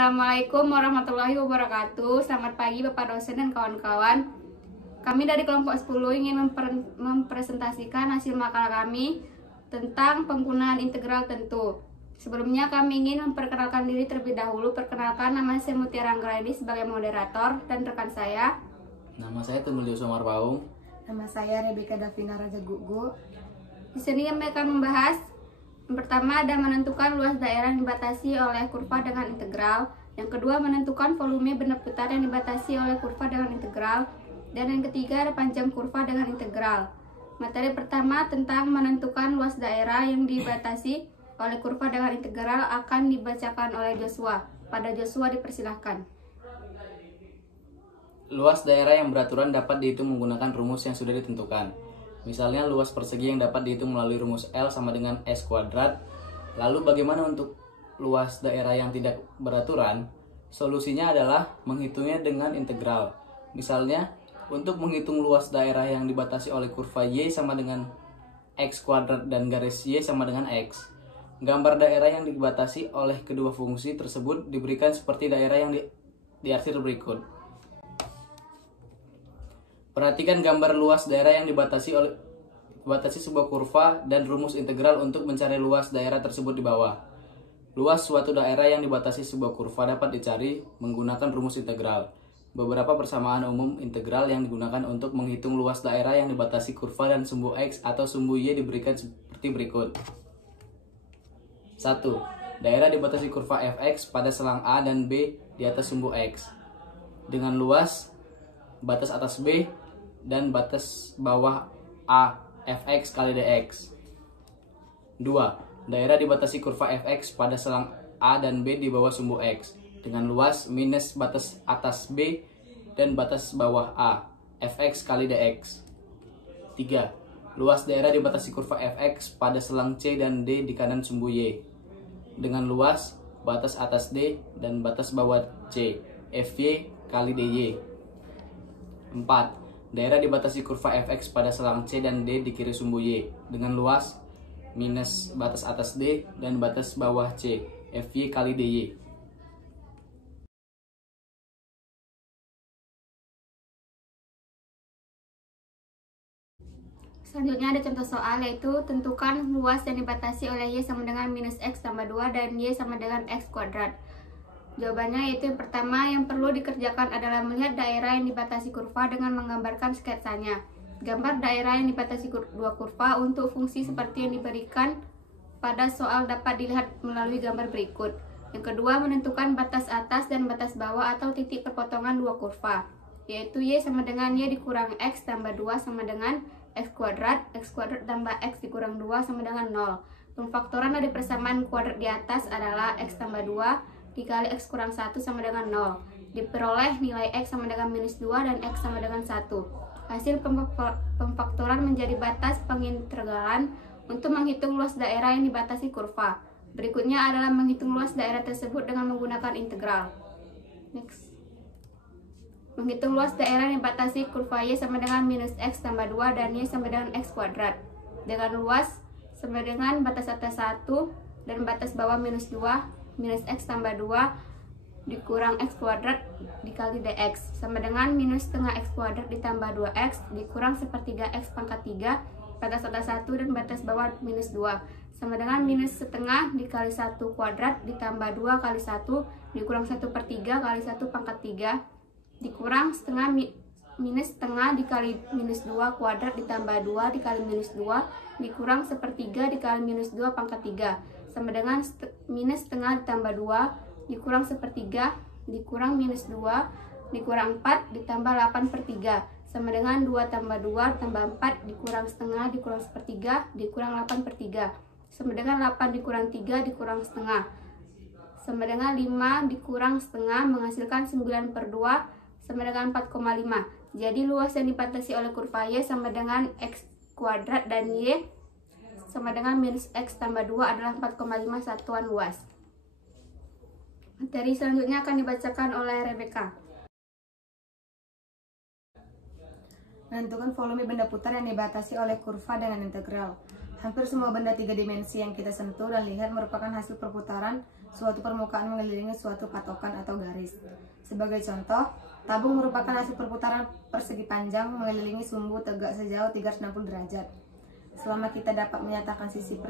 Assalamualaikum warahmatullahi wabarakatuh. Selamat pagi Bapak dosen dan kawan-kawan. Kami dari kelompok 10 ingin mempresentasikan hasil makalah kami tentang penggunaan integral tentu. Sebelumnya kami ingin memperkenalkan diri terlebih dahulu. Perkenalkan, nama saya Mutiara Anggraini sebagai moderator dan rekan saya. Nama saya Tunggul Joshua Marpaung. Nama saya Rebecca Davina Raja Gugu. Di sini kami akan membahas yang pertama ada menentukan luas daerah yang dibatasi oleh kurva dengan integral. Yang kedua menentukan volume benda putar yang dibatasi oleh kurva dengan integral. Dan yang ketiga ada panjang kurva dengan integral. Materi pertama tentang menentukan luas daerah yang dibatasi oleh kurva dengan integral akan dibacakan oleh Joshua. Pada Joshua dipersilahkan. Luas daerah yang beraturan dapat dihitung menggunakan rumus yang sudah ditentukan. Misalnya luas persegi yang dapat dihitung melalui rumus L sama dengan S kuadrat. Lalu bagaimana untuk luas daerah yang tidak beraturan? Solusinya adalah menghitungnya dengan integral. Misalnya, untuk menghitung luas daerah yang dibatasi oleh kurva Y sama dengan X kuadrat dan garis Y sama dengan X. Gambar daerah yang dibatasi oleh kedua fungsi tersebut diberikan seperti daerah yang diarsir berikut. Perhatikan gambar luas daerah yang dibatasi sebuah kurva dan rumus integral untuk mencari luas daerah tersebut di bawah. Luas suatu daerah yang dibatasi sebuah kurva dapat dicari menggunakan rumus integral. Beberapa persamaan umum integral yang digunakan untuk menghitung luas daerah yang dibatasi kurva dan sumbu X atau sumbu Y diberikan seperti berikut. 1. Daerah dibatasi kurva fx pada selang A dan B di atas sumbu X dengan luas batas atas B dan batas bawah A fx kali dx. 2. Daerah dibatasi kurva fx pada selang A dan B di bawah sumbu X dengan luas minus batas atas B dan batas bawah A fx kali dx. 3. Luas daerah dibatasi kurva fx pada selang C dan D di kanan sumbu Y dengan luas batas atas D dan batas bawah C fy kali dy. 4. Daerah dibatasi kurva fx pada selang C dan D di kiri sumbu Y dengan luas minus batas atas D dan batas bawah C fy kali dy. Selanjutnya ada contoh soal, yaitu tentukan luas yang dibatasi oleh Y sama dengan minus X tambah 2 dan Y sama dengan X kuadrat. Jawabannya yaitu yang pertama yang perlu dikerjakan adalah melihat daerah yang dibatasi kurva dengan menggambarkan sketsanya. Gambar daerah yang dibatasi dua kurva untuk fungsi seperti yang diberikan pada soal dapat dilihat melalui gambar berikut. Yang kedua menentukan batas atas dan batas bawah atau titik perpotongan dua kurva, yaitu Y sama dengan Y dikurang X tambah 2 sama dengan X kuadrat tambah X dikurang 2 sama dengan 0. Pemfaktoran dari persamaan kuadrat di atas adalah X tambah 2 dikali X kurang 1 sama dengan 0. Diperoleh nilai X sama dengan minus 2 dan X sama dengan 1. Hasil pemfaktoran menjadi batas pengintegralan untuk menghitung luas daerah yang dibatasi kurva. Berikutnya adalah menghitung luas daerah tersebut dengan menggunakan integral. Next. Menghitung luas daerah yang dibatasi kurva Y sama dengan minus X tambah 2 dan Y sama dengan X kuadrat. Dengan luas sama dengan batas atas 1 dan batas bawah minus 2, minus X tambah 2 dikurang X kuadrat dikali dx sama dengan minus setengah X kuadrat ditambah 2X dikurang sepertiga X pangkat 3 batas atas 1 dan batas bawah minus 2 sama dengan minus setengah dikali 1 kuadrat ditambah 2 kali 1 dikurang 1/3 kali 1 pangkat 3 dikurang setengah minus setengah dikali minus 2 kuadrat ditambah 2 dikali minus 2 dikurang 1/3 dikali minus 2 pangkat 3 sama dengan minus setengah ditambah 2 dikurang 1/3 dikurang minus 2 dikurang 4 ditambah 8/3 sama dengan 2 tambah 2 tambah 4 dikurang setengah dikurang 1/3 dikurang 8/3 sama dengan 8 dikurang 3 dikurang setengah sama dengan 5 dikurang setengah menghasilkan 9/2 sama dengan 4,5. Jadi luas yang dibatasi oleh kurva Y sama dengan X kuadrat dan Y sama dengan minus X tambah 2 adalah 4,5 satuan luas. Materi selanjutnya akan dibacakan oleh Rebecca. Menentukan volume benda putar yang dibatasi oleh kurva dengan integral. Hampir semua benda 3 dimensi yang kita sentuh dan lihat merupakan hasil perputaran suatu permukaan mengelilingi suatu patokan atau garis. Sebagai contoh, tabung merupakan hasil perputaran persegi panjang mengelilingi sumbu tegak sejauh 360 derajat. Selama kita dapat menyatakan sisi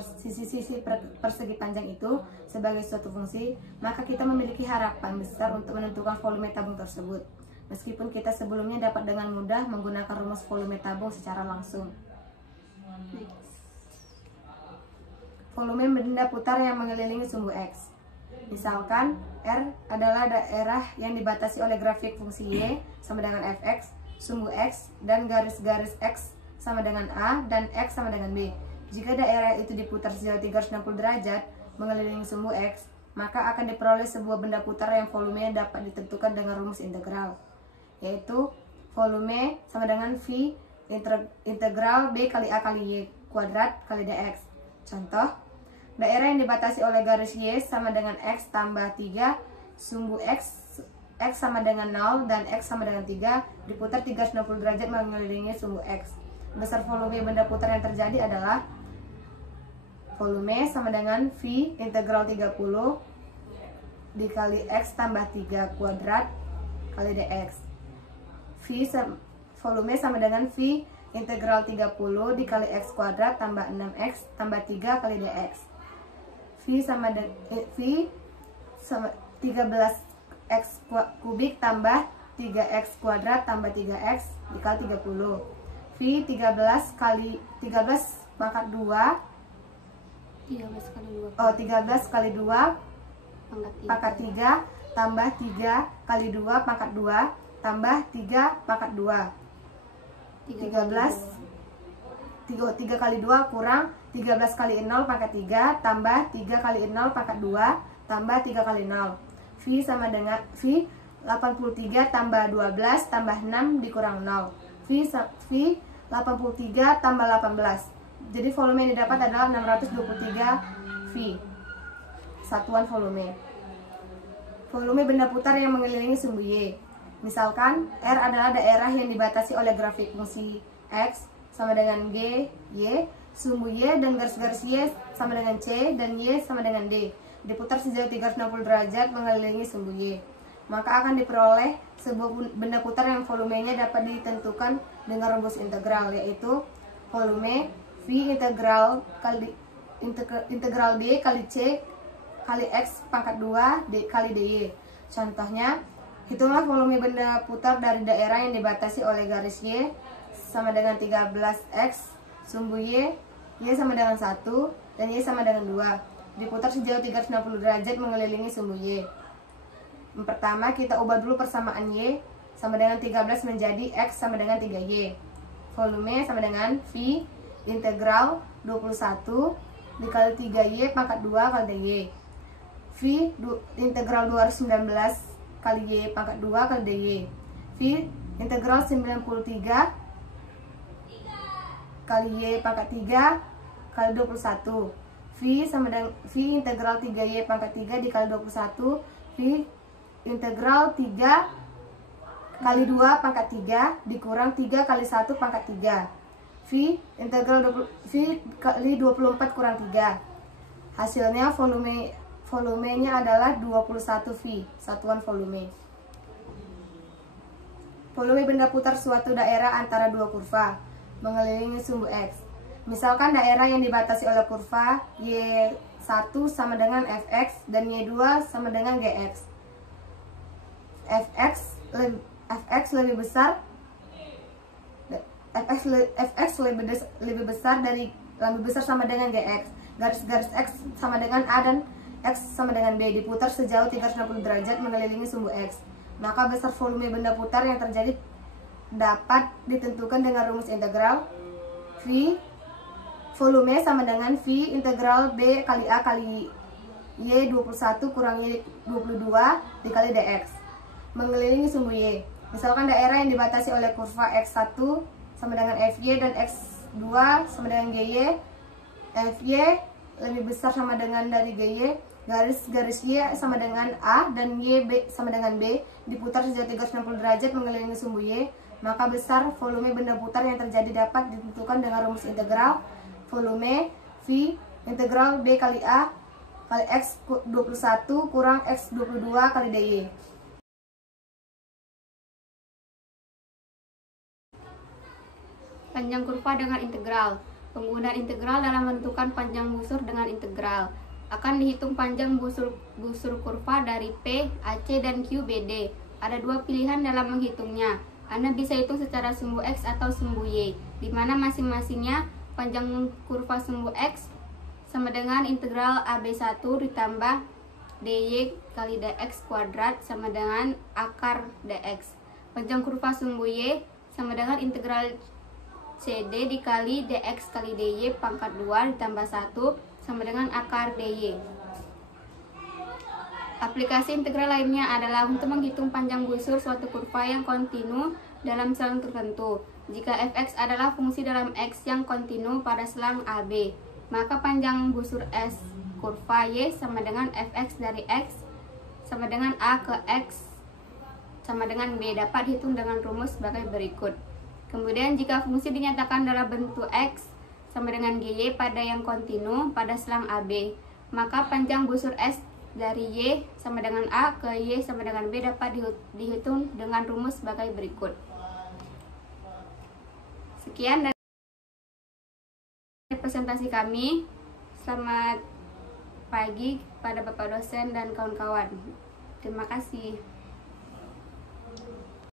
persegi panjang itu sebagai suatu fungsi, maka kita memiliki harapan besar untuk menentukan volume tabung tersebut. Meskipun kita sebelumnya dapat dengan mudah menggunakan rumus volume tabung secara langsung. Volume benda putar yang mengelilingi sumbu X. Misalkan R adalah daerah yang dibatasi oleh grafik fungsi Y sama dengan Fx, sumbu X, dan garis-garis X sama dengan A dan X sama dengan B. Jika daerah itu diputar sejauh 360 derajat mengelilingi sumbu X, maka akan diperoleh sebuah benda putar yang volumenya dapat ditentukan dengan rumus integral, yaitu volume sama dengan V integral B kali A kali Y kuadrat kali dx. Contoh, daerah yang dibatasi oleh garis Y sama dengan X tambah 3, sumbu X sama dengan 0 dan X sama dengan 3 diputar 360 derajat mengelilingi sumbu X. Besar volume benda putar yang terjadi adalah volume sama dengan V integral 30 dikali X tambah 3 kuadrat kali dx. Volume sama dengan V integral 30 dikali X kuadrat tambah 6X tambah 3 kali dx. V sama 13X kubik tambah 3X kuadrat tambah 3X dikali 30. V 13 pangkat 2 13 kali 2 pangkat 3 tambah 3 kali 2 pangkat 2 tambah 3 pangkat 2. 3 kali 2 kurang 13 kali 0 pangkat 3 tambah 3 kali 0 pangkat 2 tambah 3 kali 0. V sama dengan V 83 tambah 12 tambah 6 dikurang 0. V 83 tambah 18. Jadi volume yang didapat adalah 623 V. Satuan volume. Volume benda putar yang mengelilingi sumbu Y. Misalkan R adalah daerah yang dibatasi oleh grafik fungsi X sama dengan G, Y, sumbu Y dan garis-garis Y sama dengan C dan Y sama dengan D. Diputar sejauh 360 derajat mengelilingi sumbu Y. Maka akan diperoleh sebuah benda putar yang volumenya dapat ditentukan dengan rumus integral, yaitu volume V integral D kali C kali X pangkat 2 kali DY. Contohnya, hitunglah volume benda putar dari daerah yang dibatasi oleh garis Y sama dengan 13X, sumbu Y sama dengan 1, dan Y sama dengan 2. Diputar sejauh 360 derajat mengelilingi sumbu Y. Yang pertama, kita ubah dulu persamaan Y sama dengan 13 menjadi X sama dengan 3Y. Volume sama dengan V integral 21 dikali 3Y pangkat 2 kali DY. V integral 219 kali Y pangkat 2 kali DY. V integral 93 kali Y pangkat 3 kali 21. V sama dengan V integral 3Y pangkat 3 dikali 21. V integral 3 kali 2 pangkat 3 dikurang 3 kali 1 pangkat 3. V integral V kali 24 kurang 3. Hasilnya volumenya adalah 21 V, satuan volume. Volume benda putar suatu daerah antara dua kurva mengelilingi sumbu X. Misalkan daerah yang dibatasi oleh kurva Y1 sama dengan Fx dan Y2 sama dengan Gx. Fx lebih besar sama dengan Gx. Garis-garis X sama dengan A dan X sama dengan B diputar sejauh 360 derajat mengelilingi sumbu X. Maka besar volume benda putar yang terjadi dapat ditentukan dengan rumus integral. V volume sama dengan V integral B kali A kali Y21 kurang Y22 dikali dx. Mengelilingi sumbu Y. Misalkan daerah yang dibatasi oleh kurva X1 sama dengan FY dan X2 sama dengan GY. FY lebih besar sama dengan dari GY. Garis-garis Y sama dengan A dan YB sama dengan B diputar sejauh 360 derajat mengelilingi sumbu Y. Maka besar volume benda putar yang terjadi dapat ditentukan dengan rumus integral. Volume V integral B kali A kali X 21 kurang X 22 kali DY. Panjang kurva dengan integral. Penggunaan integral dalam menentukan panjang busur dengan integral. Akan dihitung panjang busur kurva dari P, AC, dan Q, BD. Ada dua pilihan dalam menghitungnya. Anda bisa hitung secara sumbu X atau sumbu Y, di mana masing-masingnya panjang kurva sumbu X sama dengan integral AB1 ditambah DY kali DX kuadrat sama dengan akar DX. Panjang kurva sumbu Y sama dengan integral CD dikali DX kali DY pangkat 2 ditambah 1 sama dengan akar DY. Aplikasi integral lainnya adalah untuk menghitung panjang busur suatu kurva yang kontinu dalam selang tertentu. Jika fx adalah fungsi dalam x yang kontinu pada selang AB, maka panjang busur S kurva Y sama dengan fx dari x sama dengan A ke x sama dengan B, dapat dihitung dengan rumus sebagai berikut. Kemudian jika fungsi dinyatakan dalam bentuk x sama dengan GY pada yang kontinu pada selang AB, maka panjang busur S dari Y sama dengan A ke Y sama dengan B dapat dihitung dengan rumus sebagai berikut. Sekian dari presentasi kami. Selamat pagi pada Bapak dosen dan kawan-kawan. Terima kasih.